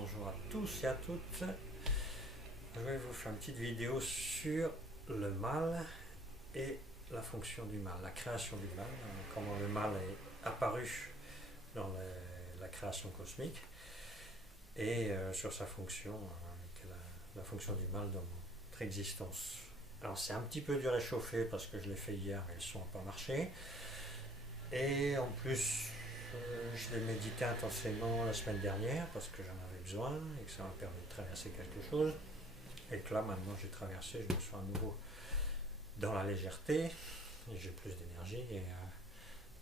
bonjour à tous et à toutes. Je vais vous faire une petite vidéo sur le mal et la fonction du mal, la création du mal, comment le mal est apparu dans la création cosmique et sur sa fonction, la fonction du mal dans notre existence. Alors c'est un petit peu dur à réchauffer parce que je l'ai fait hier et le son n'a pas marché. Et en plus, je l'ai médité intensément la semaine dernière parce que j'en avais besoin et que ça m'a permis de traverser quelque chose. Et que là, maintenant, j'ai traversé, je me sens à nouveau dans la légèreté et j'ai plus d'énergie.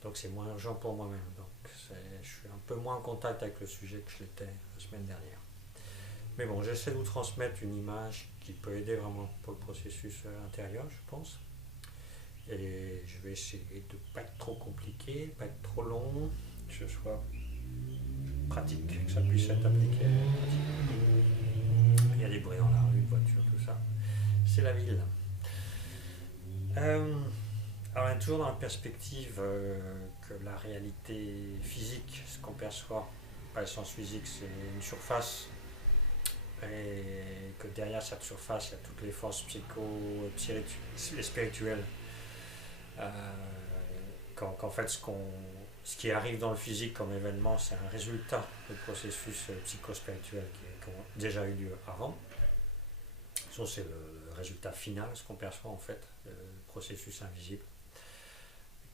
Donc, c'est moins urgent pour moi-même. Donc, je suis un peu moins en contact avec le sujet que je l'étais la semaine dernière. Mais bon, j'essaie de vous transmettre une image qui peut aider vraiment pour le processus intérieur, je pense. Et je vais essayer de ne pas être trop compliqué, pas être trop long, que ce soit pratique, que ça puisse être appliqué. Il y a des bruits dans la rue, de voitures, tout ça. C'est la ville. Alors on est toujours dans la perspective que la réalité physique, ce qu'on perçoit par essence physique, c'est une surface et que derrière cette surface, il y a toutes les forces et spirituelles. Qu'en fait, ce qui arrive dans le physique comme événement, c'est un résultat du processus psychospirituel qui a déjà eu lieu avant. Ça, c'est le résultat final, ce qu'on perçoit en fait, le processus invisible.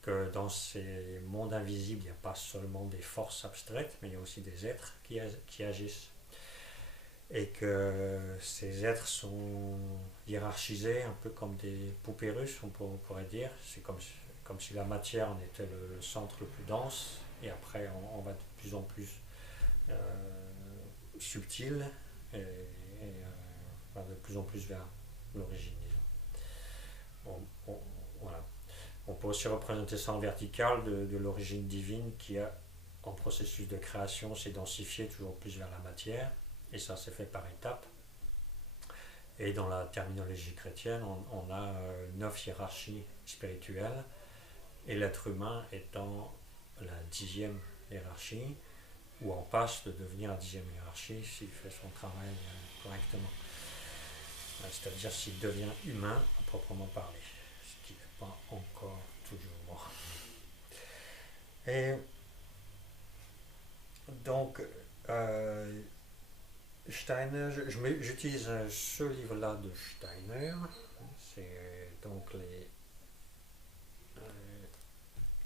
Que dans ces mondes invisibles, il n'y a pas seulement des forces abstraites, mais il y a aussi des êtres qui agissent. Et que ces êtres sont hiérarchisés, un peu comme des poupées russes, on pourrait dire. C'est comme si la matière en était le centre le plus dense, et après on va de plus en plus subtil, va de plus en plus vers l'origine, disons. Voilà. On peut aussi représenter ça en vertical, de l'origine divine qui a, en processus de création, s'est densifié toujours plus vers la matière, et ça s'est fait par étapes. Et dans la terminologie chrétienne, on a 9 hiérarchies spirituelles, et l'être humain étant la 10e hiérarchie, où on passe de devenir la 10e hiérarchie s'il fait son travail correctement. C'est-à-dire s'il devient humain à proprement parler, ce qui n'est pas encore toujours. Et donc, Steiner, j'utilise ce livre-là de Steiner, c'est donc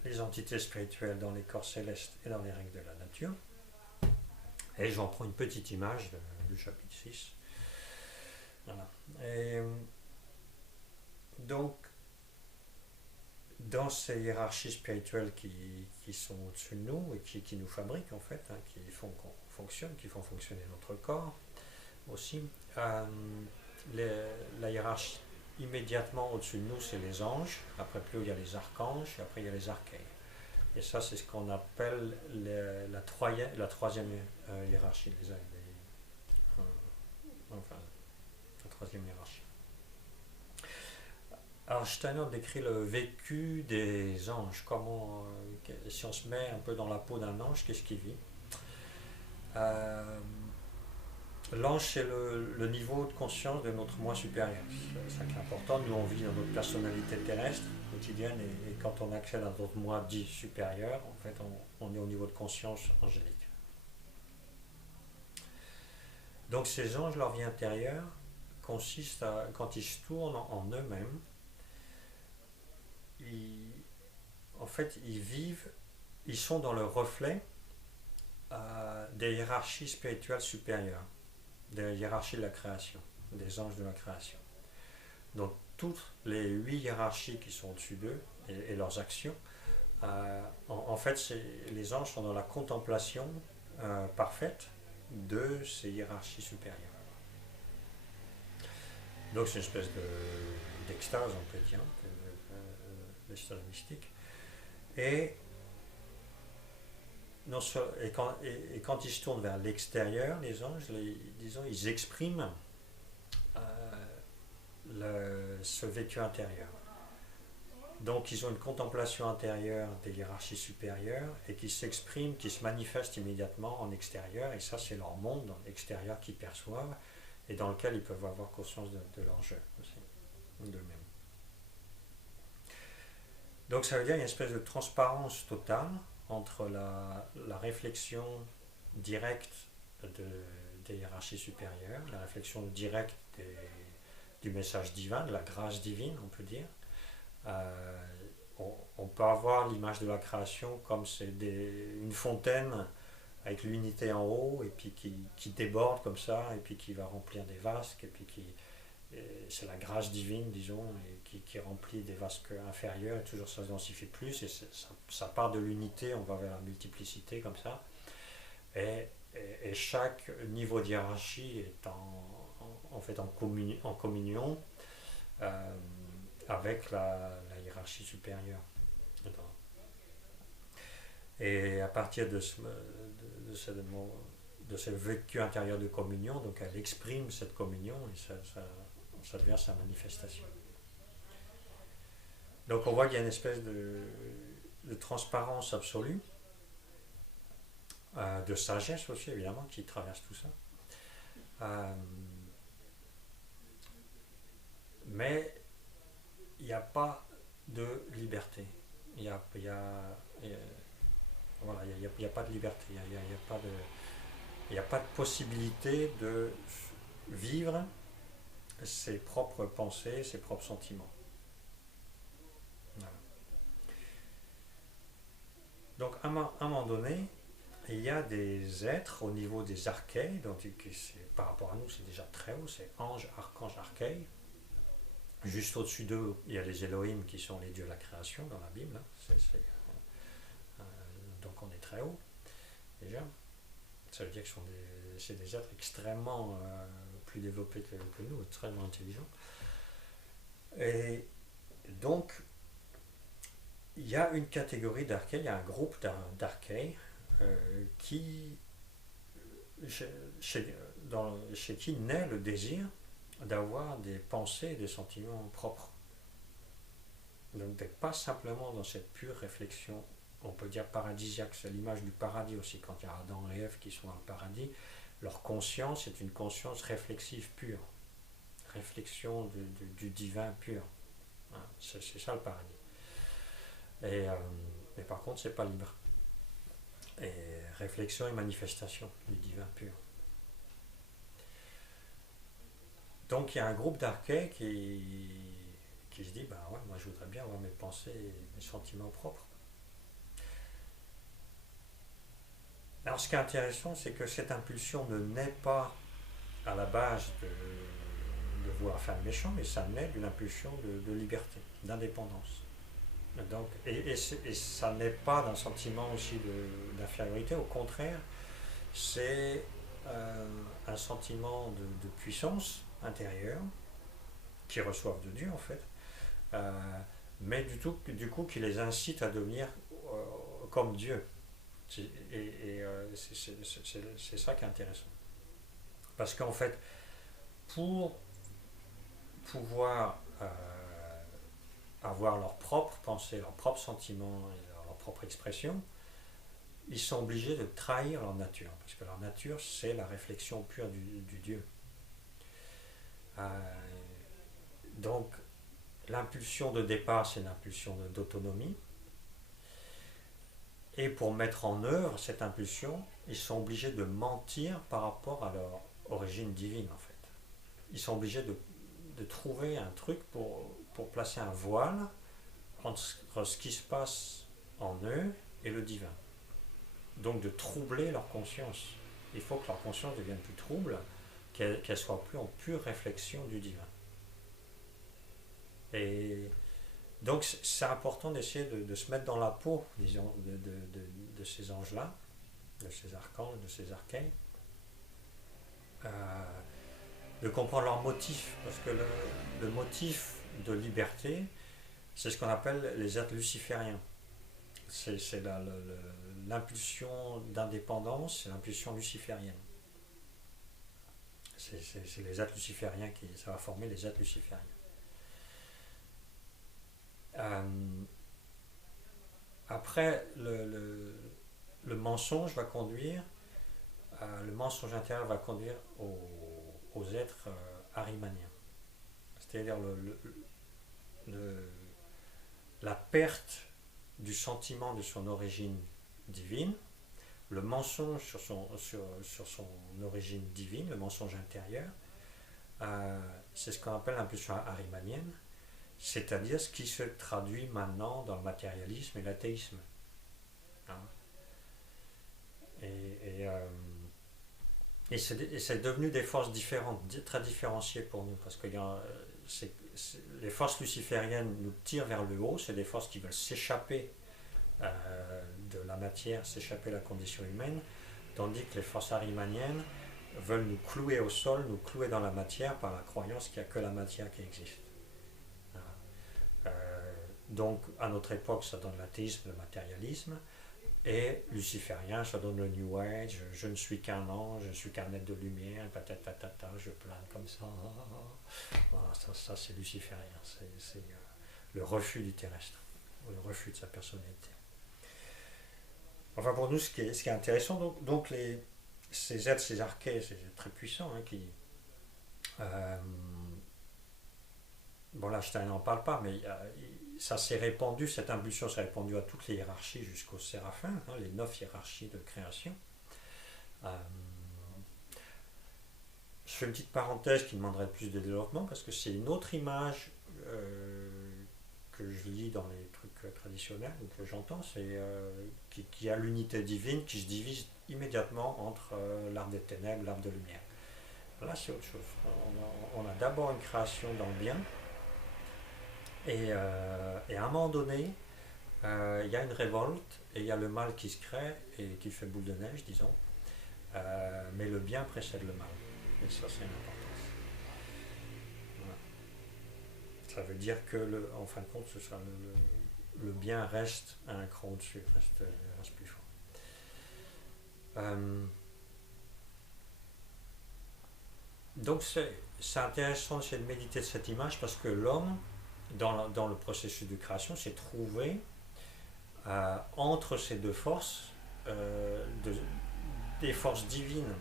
les entités spirituelles dans les corps célestes et dans les règles de la nature. Et j'en prends une petite image du chapitre 6. Voilà. Et donc, dans ces hiérarchies spirituelles qui sont au-dessus de nous et qui nous fabriquent en fait, qui font qu'on fonctionne, qui font fonctionner notre corps aussi, la hiérarchie immédiatement au-dessus de nous, c'est les anges. Après, plus il y a les archanges, et après il y a les archèges. Et ça, c'est ce qu'on appelle la troisième hiérarchie, enfin, la troisième hiérarchie. Alors Steiner décrit le vécu des anges, comment, si on se met un peu dans la peau d'un ange, qu'est-ce qu'il vit. L'ange, c'est le niveau de conscience de notre moi supérieur. C'est ça qui est important. Nous, on vit dans notre personnalité terrestre quotidienne, et quand on accède à notre moi dit supérieur, en fait, on est au niveau de conscience angélique. Donc ces anges, leur vie intérieure consiste à, quand ils se tournent en eux-mêmes, en fait, ils sont dans le reflet des hiérarchies spirituelles supérieures, des hiérarchies de la création, des anges de la création. Donc toutes les 8 hiérarchies qui sont au-dessus d'eux et leurs actions, en fait, les anges sont dans la contemplation parfaite de ces hiérarchies supérieures. Donc c'est une espèce d'extase, on peut dire, l'extase mystique. Et quand ils se tournent vers l'extérieur, les anges, disons, ils expriment ce vécu intérieur. Donc ils ont une contemplation intérieure des hiérarchies supérieures et qui s'exprime, qui se manifeste immédiatement en extérieur, et ça c'est leur monde extérieur qu'ils perçoivent et dans lequel ils peuvent avoir conscience de leur jeu aussi, d'eux-mêmes. Donc ça veut dire une espèce de transparence totale entre la réflexion directe des hiérarchies supérieures, la réflexion directe du message divin, de la grâce divine, on peut dire. Euh, on peut avoir l'image de la création comme c'est une fontaine avec l'unité en haut et puis qui déborde comme ça et puis qui va remplir des vasques et puis c'est la grâce divine disons et qui remplit des vasques inférieurs et toujours ça se densifie plus et ça part de l'unité, on va vers la multiplicité comme ça et chaque niveau de hiérarchie est en fait en communion euh, avec la hiérarchie supérieure. Et à partir de ce vécu intérieur de communion, donc elle exprime cette communion et ça devient sa manifestation. Donc on voit qu'il y a une espèce de transparence absolue, de sagesse aussi évidemment qui traverse tout ça. Mais il n'y a pas de liberté. Il n'y a, il y a, voilà, il y a pas de liberté, il y a pas de possibilité de vivre ses propres pensées, ses propres sentiments. Voilà. Donc à un moment donné, il y a des êtres au niveau des archèes, donc par rapport à nous c'est déjà très haut, c'est ange, archange, archèe. Juste au-dessus d'eux, il y a les Elohim qui sont les dieux de la création dans la Bible. Donc on est très haut déjà. Ça veut dire que c'est des êtres extrêmement plus développés que nous, extrêmement intelligents. Et donc, il y a une catégorie d'archèes, il y a un groupe d'archèes qui, chez qui naît le désir d'avoir des pensées et des sentiments propres. Donc d'être pas simplement dans cette pure réflexion, on peut dire paradisiaque, c'est l'image du paradis aussi, quand il y a Adam et Ève qui sont dans le paradis, leur conscience est une conscience réflexive pure, réflexion du divin pur. C'est ça le paradis. Mais par contre, c'est pas libre. Et réflexion et manifestation du divin pur. Donc il y a un groupe d'archèes qui se dit, ben ouais, moi je voudrais bien avoir mes pensées et mes sentiments propres. Alors ce qui est intéressant, c'est que cette impulsion ne naît pas à la base de vouloir faire le méchant, mais ça naît d'une impulsion de liberté, d'indépendance. Donc, et ça n'est pas d'un sentiment aussi d'infériorité, au contraire, c'est un sentiment de puissance intérieure qui reçoivent de Dieu en fait, mais du coup qui les incite à devenir comme Dieu. C'est ça qui est intéressant. Parce qu'en fait, pour pouvoir avoir leurs propres pensées, leurs propres sentiments et leur propre expression, ils sont obligés de trahir leur nature. Parce que leur nature, c'est la réflexion pure du Dieu. Donc, l'impulsion de départ, c'est une impulsion d'autonomie. Et pour mettre en œuvre cette impulsion, ils sont obligés de mentir par rapport à leur origine divine, en fait. Ils sont obligés de trouver un truc pour placer un voile entre ce qui se passe en eux et le divin. Donc de troubler leur conscience. Il faut que leur conscience devienne plus trouble, qu'elle soit plus en pure réflexion du divin. Et donc c'est important d'essayer de se mettre dans la peau, disons, de ces anges-là, de ces archanges, de ces archèes, de comprendre leur motif, parce que le motif de liberté, c'est ce qu'on appelle les êtres lucifériens. C'est l'impulsion d'indépendance, c'est l'impulsion luciférienne. C'est les êtres lucifériens ça va former les êtres lucifériens. Euh, Après, le mensonge va conduire, le mensonge intérieur va conduire aux êtres arimaniens. C'est-à-dire le- la perte du sentiment de son origine divine, le mensonge sur son origine divine, le mensonge intérieur, c'est ce qu'on appelle l'impulsion arimanienne, c'est-à-dire ce qui se traduit maintenant dans le matérialisme et l'athéisme. Hein. Et, et, euh, et c'est devenu des forces différentes, très différenciées pour nous, parce que les forces lucifériennes nous tirent vers le haut, c'est des forces qui veulent s'échapper de la matière, s'échapper de la condition humaine, tandis que les forces arimaniennes veulent nous clouer au sol, nous clouer dans la matière par la croyance qu'il n'y a que la matière qui existe. Donc à notre époque, ça donne l'athéisme, le matérialisme, et luciférien, ça donne le New Age, je ne suis qu'un ange, je ne suis qu'un être de lumière, patatatata, je plane comme ça. Voilà, ça c'est luciférien, c'est le refus du terrestre, le refus de sa personnalité. Enfin pour nous, ce qui est intéressant, donc ces êtres, ces archées, ces êtres très puissants, hein, qui... Euh, bon là, Stein n'en parle pas, mais ça s'est répandu, cette impulsion s'est répandue à toutes les hiérarchies jusqu'aux séraphins, hein, les 9 hiérarchies de création. Euh, je fais une petite parenthèse qui demanderait plus de développement parce que c'est une autre image que je lis dans les trucs traditionnels, ou que j'entends, c'est qui a l'unité divine qui se divise immédiatement entre l'arbre des ténèbres, l'arbre de lumière. Là, c'est autre chose. On a d'abord une création dans le bien, et à un moment donné, il y a une révolte, et il y a le mal qui se crée, et qui fait boule de neige, disons. Mais le bien précède le mal. Et ça, c'est une importance. Voilà. Ça veut dire que, en fin de compte, le bien reste un cran au-dessus, reste plus fort. Euh, donc, c'est intéressant de méditer cette image parce que l'homme, dans le processus de création, s'est trouvé entre ces deux forces, des forces divines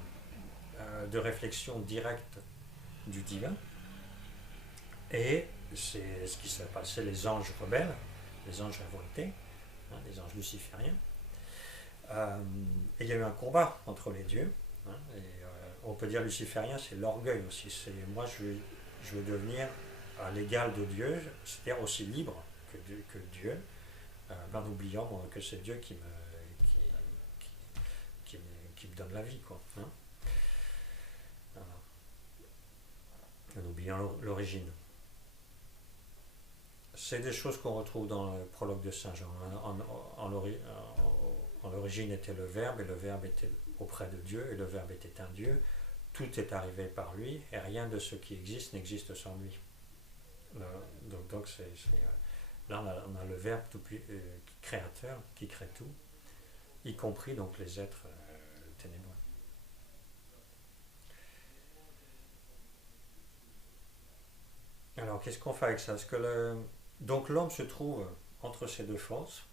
de réflexion directe du divin, et c'est ce qui s'est passé les anges rebelles, les anges révoltés, hein, les anges lucifériens. Et il y a eu un combat entre les dieux, hein, on peut dire luciférien, c'est l'orgueil aussi. C'est moi, je veux devenir à l'égal de Dieu, c'est-à-dire aussi libre que Dieu, en oubliant que c'est Dieu qui, qui, qui me donne la vie, quoi. Hein. Voilà. En oubliant l'origine. C'est des choses qu'on retrouve dans le prologue de Saint Jean. En l'origine était le Verbe, et le Verbe était auprès de Dieu, et le Verbe était un Dieu. Tout est arrivé par lui, et rien de ce qui existe n'existe sans lui. Là, on a le Verbe créateur qui crée tout, y compris donc les êtres ténébreux. Alors, qu'est-ce qu'on fait avec ça? Donc l'homme se trouve entre ces deux forces.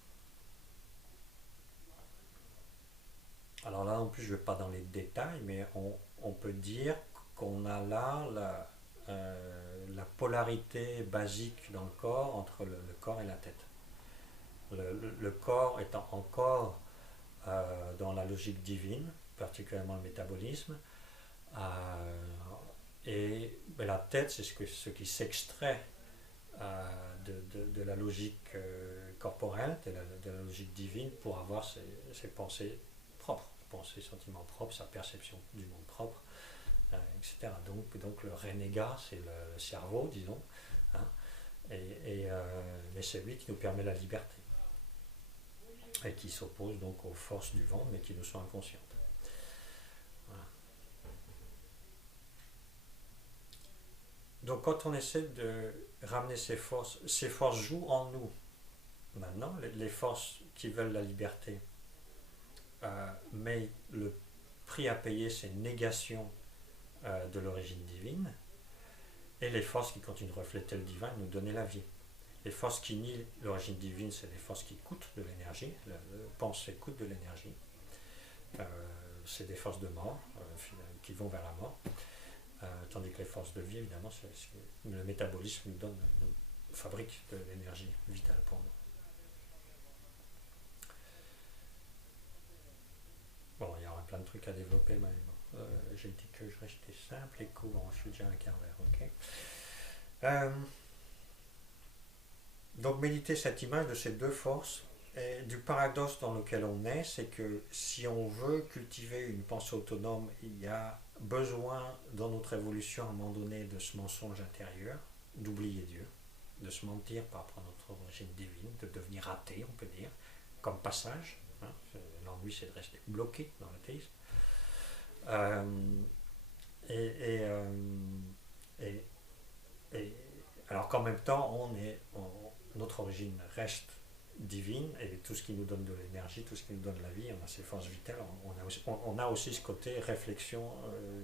Alors là, en plus, je ne vais pas dans les détails, mais on peut dire qu'on a là la polarité basique dans le corps entre le corps et la tête. Le corps étant encore dans la logique divine, particulièrement le métabolisme, euh, et la tête, c'est ce qui s'extrait de la logique corporelle, de la logique divine, pour avoir ses pensées propres, pensées, sentiments propres, sa perception du monde propre, etc. Donc le renégat, c'est le cerveau, disons, hein, mais c'est lui qui nous permet la liberté, et qui s'oppose donc aux forces du vent, mais qui nous sont inconscientes. Voilà. Donc quand on essaie de ramener ces forces jouent en nous. Maintenant, les forces qui veulent la liberté, mais le prix à payer, c'est une négation de l'origine divine, et les forces qui continuent de refléter le divin nous donner la vie. Les forces qui nient l'origine divine, c'est des forces qui coûtent de l'énergie. Le penser coûte de l'énergie. C'est des forces de mort qui vont vers la mort. Tandis que les forces de vie, évidemment, le métabolisme nous fabrique de l'énergie vitale pour nous. Bon, il y aura plein de trucs à développer, mais bon, j'ai dit que je restais simple et court. Je suis déjà à un quart d'heure, ok. Donc méditer cette image de ces deux forces et du paradoxe dans lequel on est, c'est que si on veut cultiver une pensée autonome, il y a besoin dans notre évolution à un moment donné de ce mensonge intérieur, d'oublier Dieu, de se mentir par rapport à notre origine divine, de devenir athée, on peut dire, comme passage. Hein, l'ennui, c'est de rester bloqué dans l'athéisme. Et, et, et alors qu'en même temps, notre origine reste divine et tout ce qui nous donne de l'énergie, tout ce qui nous donne la vie, on a ces forces vitales, on a aussi ce côté réflexion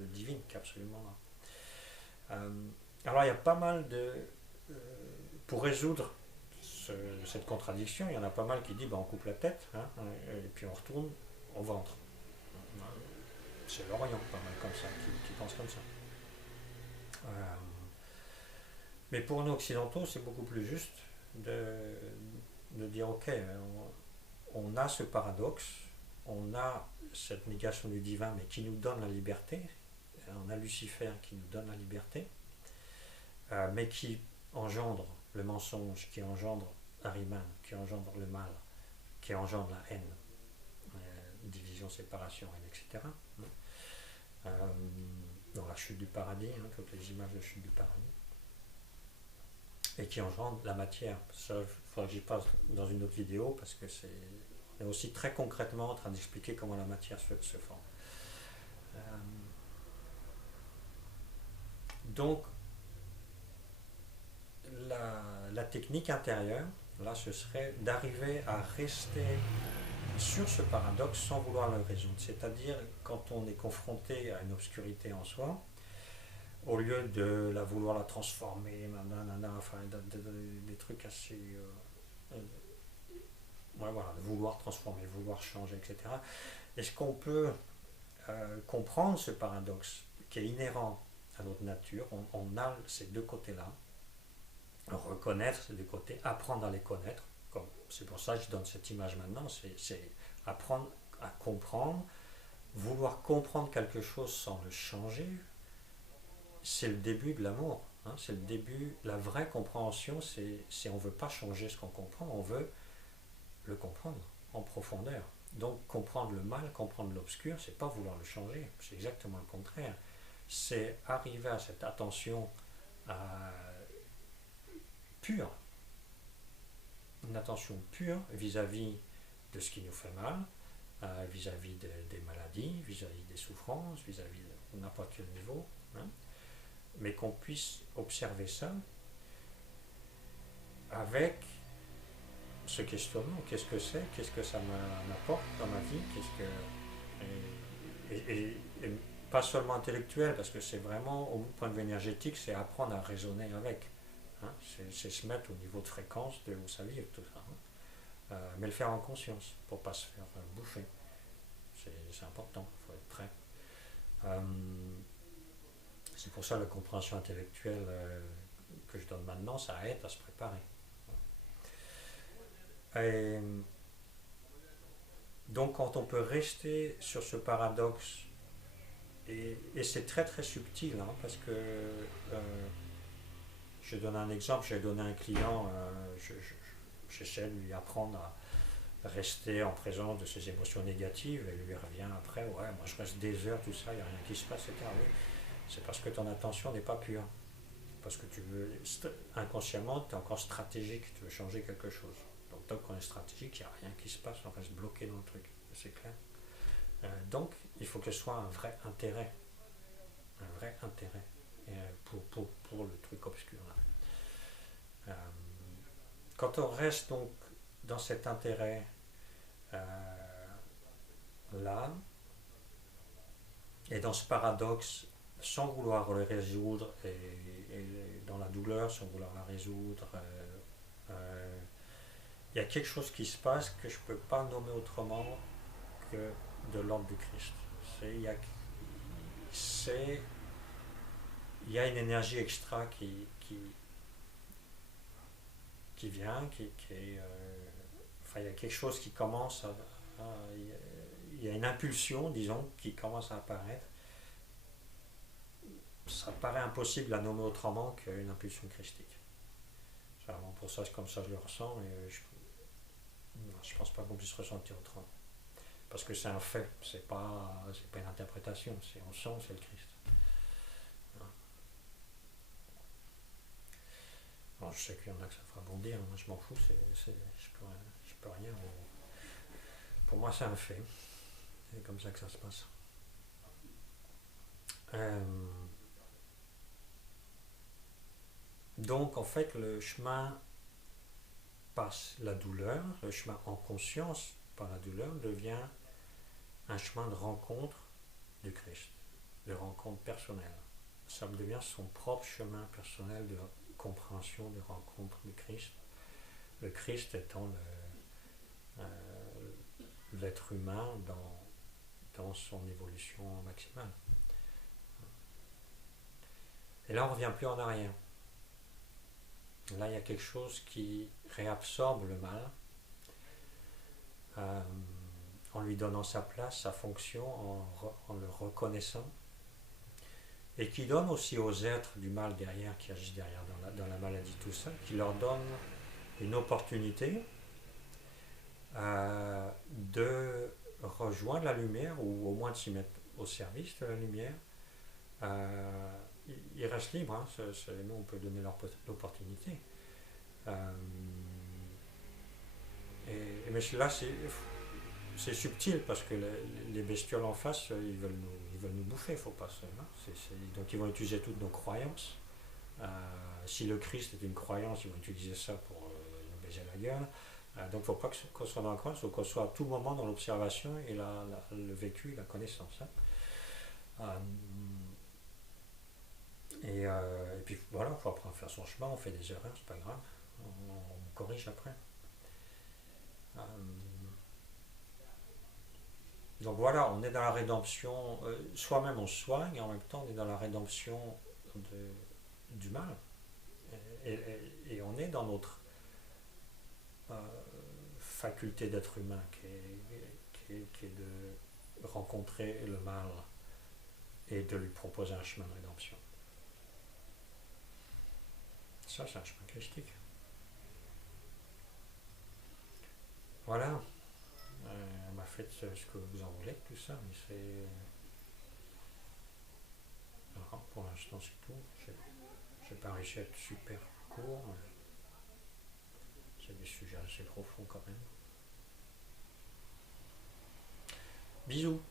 divine qui est absolument là. Alors il y a pas mal de... pour résoudre cette contradiction, il y en a pas mal qui disent on coupe la tête hein, et puis on retourne au ventre. C'est l'Orient pas mal comme ça, qui pense comme ça. Mais pour nous occidentaux, c'est beaucoup plus juste de dire ok, on a ce paradoxe, on a cette négation du divin, mais qui nous donne la liberté. On a Lucifer qui nous donne la liberté, mais qui engendre le mensonge, qui engendre Ahriman, qui engendre le mal, qui engendre la haine, division, séparation, haine, etc. Dans la chute du paradis, hein, toutes les images de chute du paradis. Et qui engendre la matière. Ça, il faudra que j'y passe dans une autre vidéo parce que on est aussi très concrètement en train d'expliquer comment la matière se forme. Donc, la technique intérieure, là, ce serait d'arriver à rester sur ce paradoxe sans vouloir le résoudre. C'est-à-dire, quand on est confronté à une obscurité en soi, au lieu de vouloir la transformer, enfin, des trucs assez... ouais, voilà, de vouloir transformer, vouloir changer, etc. Est-ce qu'on peut comprendre ce paradoxe qui est inhérent à notre nature? On a ces deux côtés-là, reconnaître ces deux côtés, apprendre à les connaître. C'est pour ça que je donne cette image maintenant, c'est apprendre à comprendre, vouloir comprendre quelque chose sans le changer. C'est le début de l'amour, hein, c'est le début, la vraie compréhension, c'est on ne veut pas changer ce qu'on comprend, on veut le comprendre en profondeur. Donc comprendre le mal, comprendre l'obscur, c'est pas vouloir le changer, c'est exactement le contraire. C'est arriver à cette attention pure, une attention pure vis-à-vis de ce qui nous fait mal, vis-à-vis des maladies, vis-à-vis des souffrances, vis-à-vis de n'importe quel niveau, hein, mais qu'on puisse observer ça avec ce questionnement. Qu'est-ce que c'est? Qu'est-ce que ça m'apporte dans ma vie? Et pas seulement intellectuel, parce que c'est vraiment, au point de vue énergétique, c'est apprendre à raisonner avec. Hein, c'est se mettre au niveau de fréquence de où ça vibre, tout ça. Hein. Mais le faire en conscience, pour ne pas se faire bouffer. C'est important, il faut être prêt. C'est pour ça la compréhension intellectuelle que je donne maintenant, ça aide à se préparer. Et donc quand on peut rester sur ce paradoxe, et c'est très très subtil, hein, parce que je donne un exemple, j'ai donné à un client, j'essaie de lui apprendre à rester en présence de ses émotions négatives, et lui revient après, ouais, moi je reste des heures, tout ça, il n'y a rien qui se passe, etc. Oui, c'est parce que ton attention n'est pas pure. Parce que tu veux, inconsciemment, tu es encore stratégique, tu veux changer quelque chose. Donc, tant qu'on est stratégique, il n'y a rien qui se passe, on reste bloqué dans le truc, c'est clair. Donc, il faut que ce soit un vrai intérêt pour le truc obscur. Là. Quand on reste donc dans cet intérêt là, et dans ce paradoxe, sans vouloir le résoudre, et dans la douleur, sans vouloir la résoudre, Il y a quelque chose qui se passe que je ne peux pas nommer autrement que de l'ordre du Christ. Il y a, il y a une énergie extra qui vient, qui est, enfin, il y a quelque chose qui commence il y a une impulsion, disons, qui commence à apparaître. Ça paraît impossible à nommer autrement qu'une impulsion christique. C'est vraiment pour ça, c'est comme ça que je le ressens, et je pense pas qu'on puisse ressentir autrement. Parce que c'est un fait, c'est pas une interprétation, c'est on sent, c'est le Christ. Alors, je sais qu'il y en a que ça fera bondir, moi je m'en fous, je peux rien. Pour moi, c'est un fait. C'est comme ça que ça se passe. Donc, en fait, le chemin par la douleur, le chemin en conscience par la douleur devient un chemin de rencontre du Christ, de rencontre personnelle. Ça devient son propre chemin personnel de compréhension, de rencontre du Christ. Le Christ étant l'être humain dans son évolution maximale. Et là, on ne revient plus en arrière. Là, il y a quelque chose qui réabsorbe le mal en lui donnant sa place, sa fonction, en le reconnaissant, et qui donne aussi aux êtres du mal derrière, qui agissent derrière dans la maladie, tout ça, qui leur donne une opportunité de rejoindre la lumière, ou au moins de s'y mettre au service de la lumière. Ils restent libres, hein, nous on peut donner l'opportunité. Mais là c'est subtil parce que les bestioles en face ils veulent nous bouffer, faut pas se, hein, donc ils vont utiliser toutes nos croyances. Si le Christ est une croyance, ils vont utiliser ça pour nous baiser la gueule. Donc il ne faut pas qu'on soit dans la croyance, il faut qu'on soit à tout moment dans l'observation et le vécu, la connaissance. Hein. Et puis voilà, il faut apprendre à faire son chemin, on fait des erreurs, c'est pas grave, on corrige après. Donc voilà, on est dans la rédemption, soi-même on soigne, et en même temps on est dans la rédemption du mal. Et on est dans notre faculté d'être humain qui est de rencontrer le mal et de lui proposer un chemin de rédemption. Ça, c'est un chemin christique. Voilà. Faites ce que vous en voulez, tout ça, mais c'est. Alors, pour l'instant, c'est tout. J'ai pas réussi à être super court. C'est des sujets assez profonds quand même. Bisous.